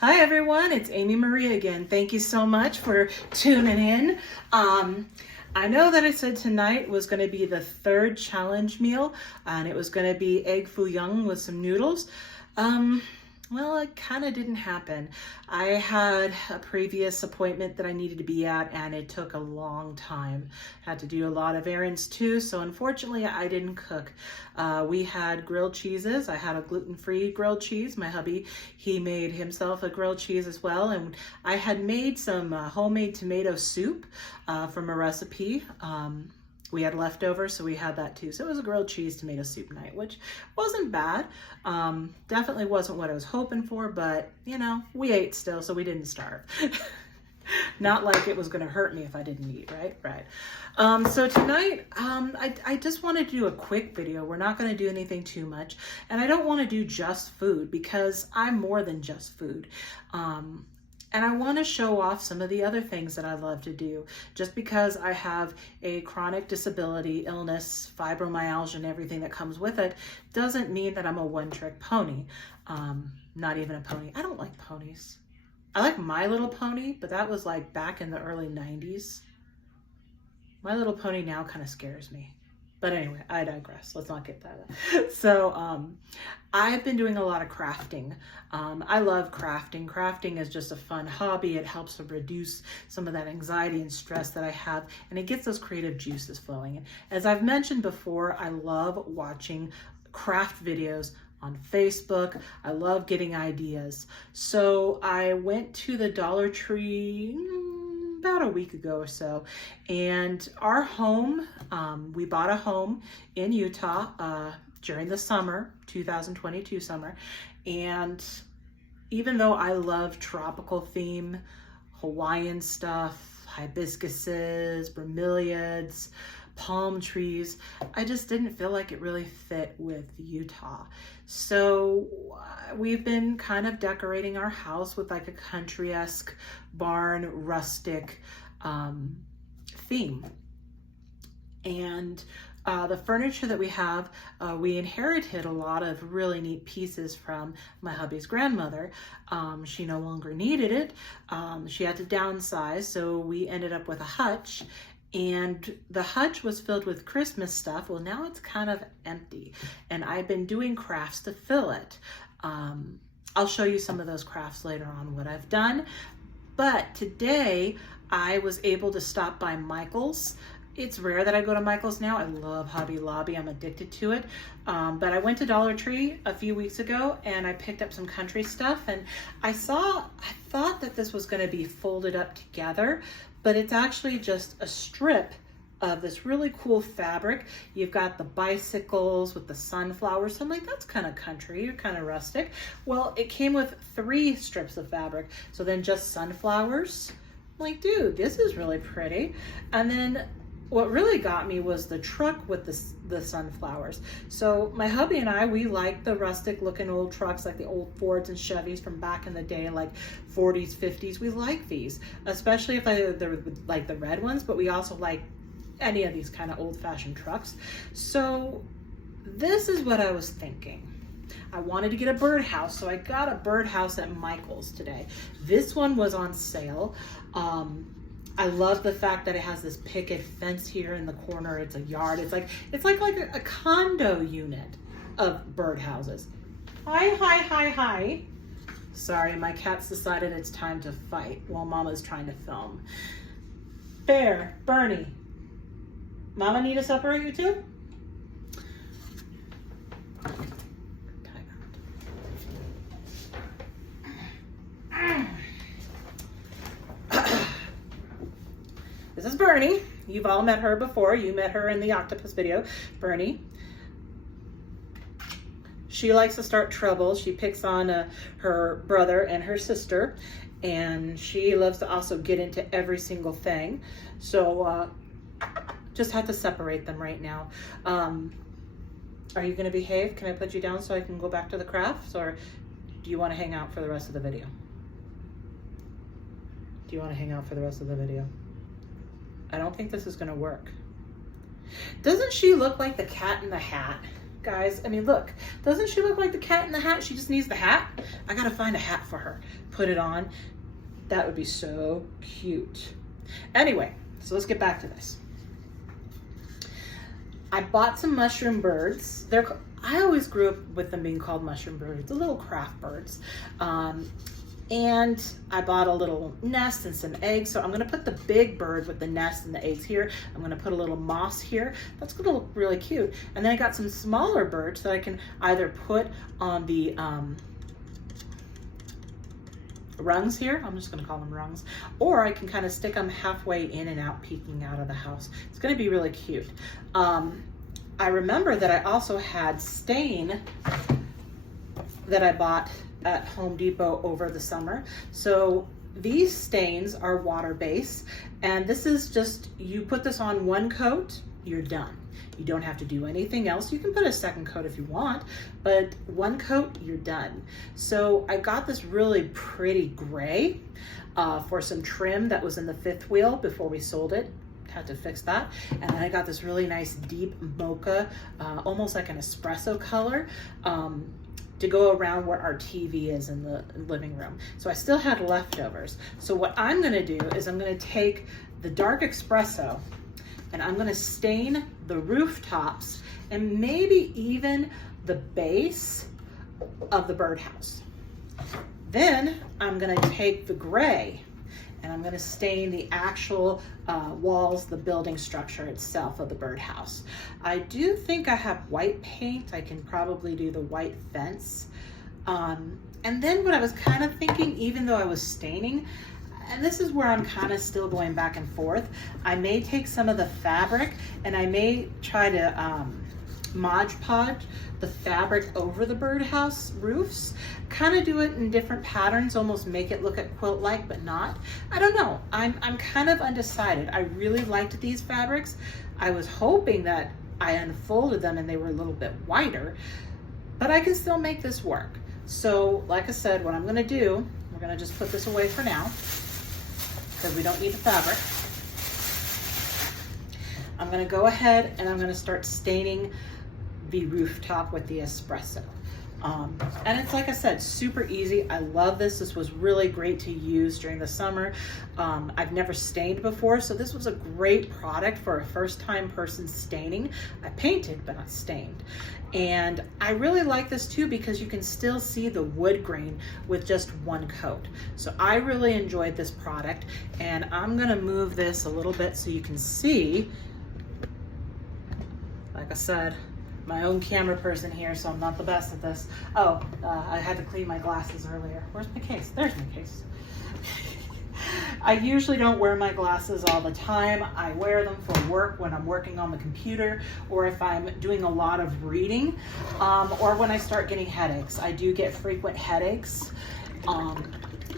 Hi everyone, it's Amy Marie again. Thank you so much for tuning in. I know that I said tonight was going to be the third challenge meal, and it was going to be egg foo young with some noodles. Well, it kind of didn't happen. I had a previous appointment that I needed to be at, and it took a long time. Had to do a lot of errands too, so unfortunately I didn't cook. We had grilled cheeses. I had a gluten-free grilled cheese. My hubby, he made himself a grilled cheese as well, and I had made some homemade tomato soup from a recipe. We had leftovers, so we had that too. So it was a grilled cheese tomato soup night, which wasn't bad. Definitely wasn't what I was hoping for, but you know, we ate still, so we didn't starve. Not like it was gonna hurt me if I didn't eat, right? Right. So tonight, I just wanted to do a quick video. We're not gonna do anything too much, and I don't wanna do just food because I'm more than just food. And I want to show off some of the other things that I love to do. Just because I have a chronic disability, illness, fibromyalgia, and everything that comes with it, doesn't mean that I'm a one-trick pony. Not even a pony. I don't like ponies. I like My Little Pony, but that was like back in the early 90s. My Little Pony now kind of scares me. But anyway, I digress. Let's not get that. So I've been doing a lot of crafting. I love crafting. Crafting is just a fun hobby. It helps to reduce some of that anxiety and stress that I have, and it gets those creative juices flowing. As I've mentioned before, I love watching craft videos on Facebook. I love getting ideas. So I went to the Dollar Tree about a week ago or so, and our home, we bought a home in Utah during the summer, 2022 summer, and even though I love tropical theme, Hawaiian stuff, hibiscuses, bromeliads, palm trees, I just didn't feel like it really fit with Utah. So we've been kind of decorating our house with like a country-esque barn, rustic theme. And the furniture that we have, we inherited a lot of really neat pieces from my hubby's grandmother. She no longer needed it. She had to downsize, so we ended up with a hutch. And the hutch was filled with Christmas stuff. Well, now it's kind of empty, and I've been doing crafts to fill it. I'll show you some of those crafts later on, what I've done. But today I was able to stop by Michael's. It's rare that I go to Michael's now. I love Hobby Lobby. I'm addicted to it. But I went to Dollar Tree a few weeks ago, and I picked up some country stuff, and I thought that this was going to be folded up together, but it's actually just a strip of this really cool fabric. You've got the bicycles with the sunflowers. So I'm like, that's kind of country, kind of rustic. Well, it came with 3 strips of fabric. So then just sunflowers. I'm like, dude, this is really pretty. And then what really got me was the truck with the sunflowers. So my hubby and I, we like the rustic looking old trucks, like the old Fords and Chevys from back in the day, like 40s, 50s. We like these, especially if they're like the red ones, but we also like any of these kind of old fashioned trucks. So this is what I was thinking. I wanted to get a birdhouse, so I got a birdhouse at Michael's today. This one was on sale. I love the fact that it has this picket fence here in the corner. It's a yard. It's like a condo unit of birdhouses. Hi. Sorry, my cat's decided it's time to fight while Mama's trying to film. Bear, Bernie, Mama need to separate you two? This is Bernie. You've all met her before. You met her in the octopus video. Bernie. She likes to start trouble. She picks on her brother and her sister, and she loves to also get into every single thing. So just have to separate them right now. Are you gonna behave? Can I put you down so I can go back to the crafts, or do you want to hang out for the rest of the video? Do you want to hang out for the rest of the video? I don't think this is gonna work. Doesn't she look like the Cat in the Hat? guys. I mean, look, doesn't she look like the cat in the hat? She just needs the hat. I gotta find a hat for her, put it on. That would be so cute. Anyway, so let's get back to this. I bought some mushroom birds. I always grew up with them being called mushroom birds, the little craft birds. And I bought a little nest and some eggs. So I'm gonna put the big bird with the nest and the eggs here. I'm gonna put a little moss here. That's gonna look really cute. And then I got some smaller birds that I can either put on the rungs here. I'm just gonna call them rungs. Or I can kind of stick them halfway in and out, peeking out of the house. It's gonna be really cute. I remember that I also had stain that I bought at Home Depot over the summer. So these stains are water-based, and this is just, you put this on one coat, you're done. You don't have to do anything else. You can put a second coat if you want, but one coat, you're done. So I got this really pretty gray for some trim that was in the fifth wheel before we sold it. Had to fix that. And then I got this really nice deep mocha, almost like an espresso color, to go around where our TV is in the living room. So I still had leftovers. So what I'm gonna do is I'm gonna take the dark espresso and I'm gonna stain the rooftops and maybe even the base of the birdhouse. Then I'm gonna take the gray and I'm gonna stain the actual walls, the building structure itself of the birdhouse. I do think I have white paint. I can probably do the white fence. And then what I was kind of thinking, even though I was staining, and this is where I'm kind of still going back and forth, I may take some of the fabric and I may try to Mod Podge the fabric over the birdhouse roofs, kind of do it in different patterns, almost make it look at quilt-like, but not. I don't know, I'm kind of undecided. I really liked these fabrics. I was hoping that I unfolded them and they were a little bit wider, but I can still make this work. So like I said, what I'm gonna do, we're gonna just put this away for now because we don't need the fabric. I'm gonna go ahead and I'm gonna start staining the rooftop with the espresso. And it's, like I said, super easy. I love this. This was really great to use during the summer. I've never stained before, so this was a great product for a first-time person staining. I painted, but not stained. And I really like this too because you can still see the wood grain with just one coat. So I really enjoyed this product, and I'm gonna move this a little bit so you can see. Like I said, my own camera person here, so I'm not the best at this. Oh, I had to clean my glasses earlier. Where's my case? There's my case. I usually don't wear my glasses all the time. I wear them for work when I'm working on the computer, or if I'm doing a lot of reading, or when I start getting headaches. I do get frequent headaches.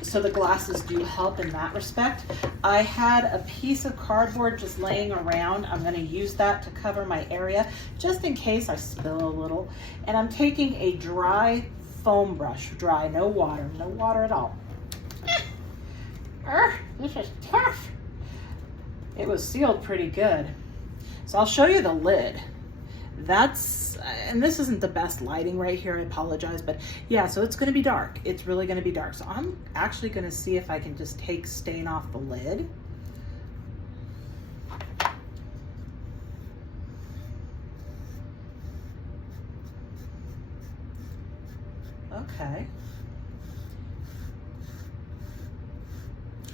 So the glasses do help in that respect. I had a piece of cardboard just laying around. I'm gonna use that to cover my area just in case I spill a little. And I'm taking a dry foam brush, dry, no water at all. This is tough. It was sealed pretty good. So I'll show you the lid. And this isn't the best lighting right here, I apologize, but yeah, so it's gonna be dark. It's really gonna be dark. So I'm actually gonna see if I can just take stain off the lid. Okay.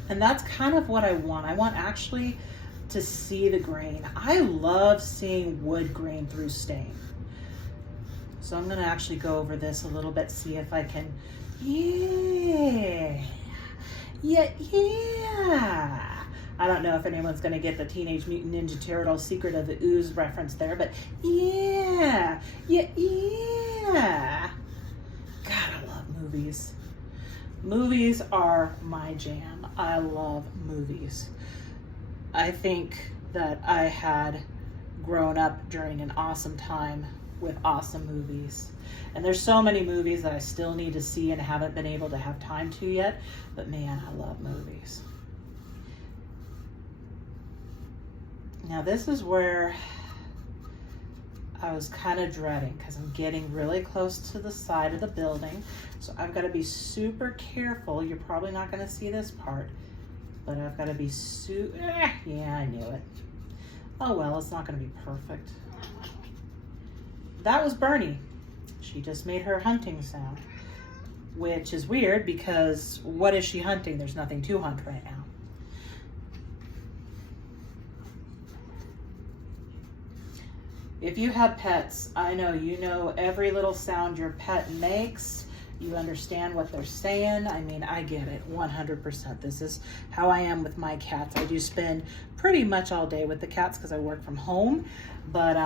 And that's kind of what I want. I want actually to see the grain. I love seeing wood grain through stain. So I'm gonna actually go over this a little bit, see if I can, yeah. I don't know if anyone's gonna get the Teenage Mutant Ninja Turtle Secret of the Ooze reference there, but yeah. God, I love movies. Movies are my jam. I love movies. I think that I had grown up during an awesome time with awesome movies. And there's so many movies that I still need to see and haven't been able to have time to yet, but man, I love movies. Now this is where I was kind of dreading because I'm getting really close to the side of the building. So I've got to be super careful. You're probably not going to see this part, but I've got to be yeah, I knew it. Oh well, it's not going to be perfect. That was Bernie. She just made her hunting sound, which is weird because what is she hunting? There's nothing to hunt right now. If you have pets, I know you know every little sound your pet makes. You understand what they're saying. I mean, I get it 100%. This is how I am with my cats. I do spend pretty much all day with the cats because I work from home. But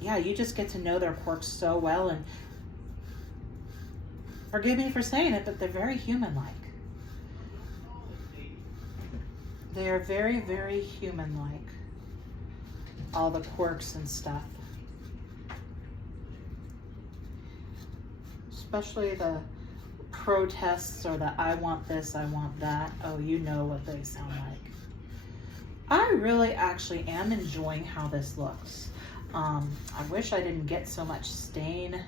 yeah, you just get to know their quirks so well. And forgive me for saying it, but they're very human-like. They are very, very human-like. All the quirks and stuff. Especially the protests or the I want this, I want that. Oh, you know what they sound like. I really actually am enjoying how this looks. I wish I didn't get so much stain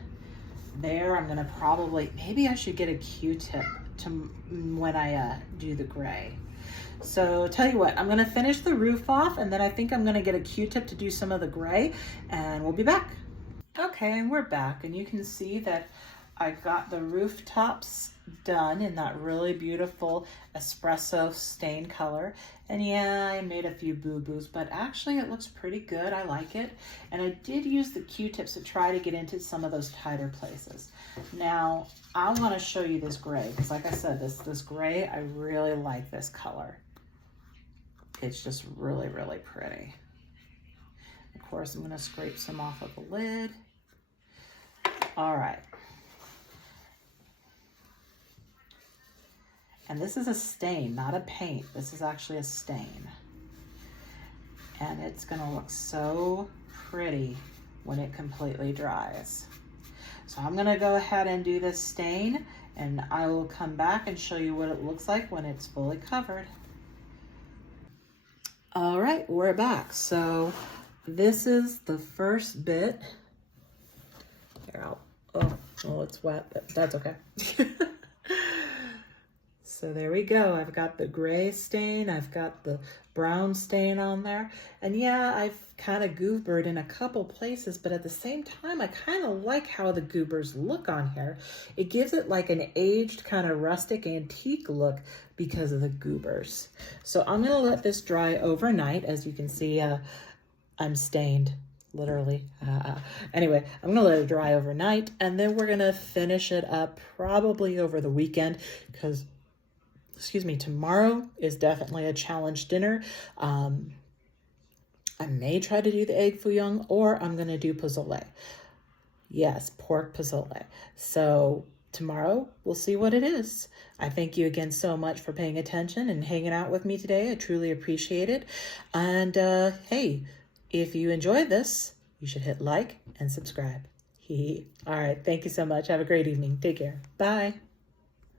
there. I'm gonna probably, maybe I should get a Q-tip to when I do the gray. So tell you what, I'm gonna finish the roof off and then I think I'm gonna get a Q-tip to do some of the gray and we'll be back. Okay, and we're back and you can see that I got the rooftops done in that really beautiful espresso stain color. And yeah, I made a few boo-boos, but actually it looks pretty good. I like it. And I did use the Q-tips to try to get into some of those tighter places. Now, I want to show you this gray, because like I said, this gray, I really like this color. It's just really, really pretty. Of course, I'm going to scrape some off of the lid. All right. And this is a stain, not a paint. This is actually a stain. And it's gonna look so pretty when it completely dries. So I'm gonna go ahead and do this stain and I will come back and show you what it looks like when it's fully covered. All right, we're back. So this is the first bit. Here, oh, it's wet, but that's okay. So there we go. I've got the gray stain. I've got the brown stain on there. And yeah, I've kind of goobered in a couple places, but at the same time, I kind of like how the goobers look on here. It gives it like an aged kind of rustic antique look because of the goobers. So I'm going to let this dry overnight. As you can see, I'm stained. Literally. Anyway, I'm gonna let it dry overnight and then we're gonna finish it up probably over the weekend because tomorrow is definitely a challenge dinner. I may try to do the egg foo young or I'm gonna do pozole. Yes, pork pozole. So tomorrow we'll see what it is. I thank you again so much for paying attention and hanging out with me today. I truly appreciate it. And hey, if you enjoyed this, you should hit like and subscribe. All right, thank you so much. Have a great evening. Take care. Bye.